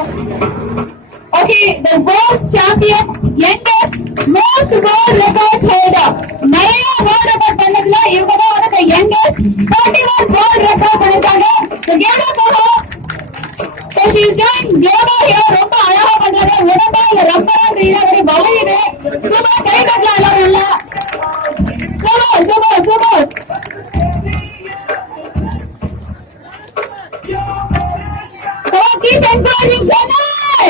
Okay, the world champion, youngest, most world records holder. நிறைய world record பண்ணதுல இவங்க தான் வந்து the youngest 31 world record பண்ணிருக்காங்க. So give her a hand. So she is doing yoga here. ரொம்ப அழகா பண்றாங்க. உடம்பா இல்ல ரப்பரா தெரியல வளையுது. சூப்பர் கை தட்டலாம் எல்லாரும் நல்லா. Super super. So keep encouraging Chennai.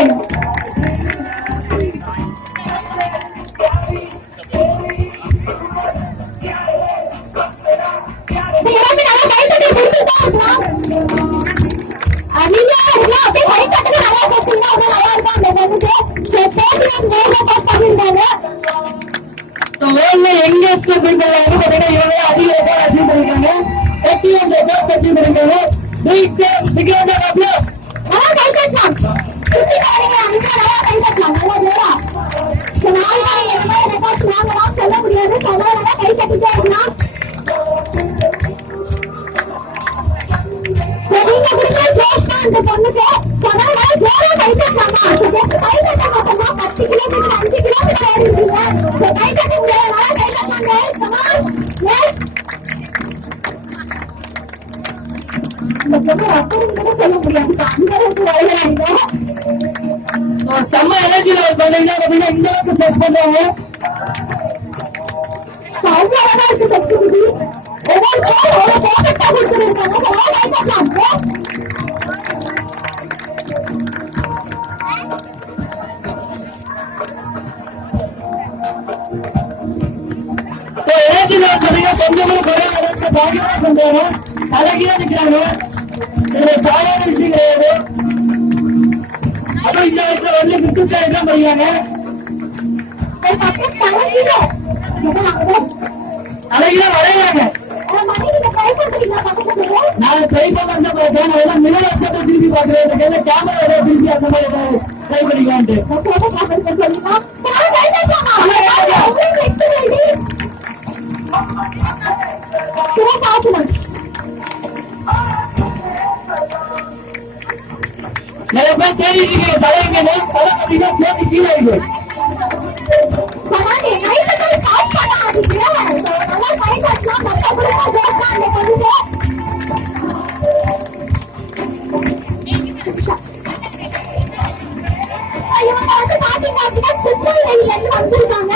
செம்ம எனர்ஜி லெவல் பாத்தீங்கன்னா இந்த அளவுக்கு பிளஸ் பண்றாங்க. எனர்ஜி லெவல் பாத்தீங்கன்னா கொஞ்சம் குறைய பாக்கியமா பண்றாங்க. அழகியா நிக்கிறாங்க. இதுல சாதாரண விஷயம் கிடையாது. அதுவும் இந்த வயசுல வந்து பிஸ்கட் தான் படிக்கிறாங்க. அழகியா வரைகிறாங்க. நான் ட்ரை பண்ண பார்த்தேன். மிக வருஷத்தை திருப்பி பார்க்கிறேன். கேமரா திருப்பி அந்த மாதிரி ட்ரை பண்ணிக்கலான்ட்டு நிறைய பேர் தேடி இருக்கீங்க. தலைங்க தலை பார்த்தீங்கன்னா தேடி கீழே இருக்கு. வந்திருக்காங்க.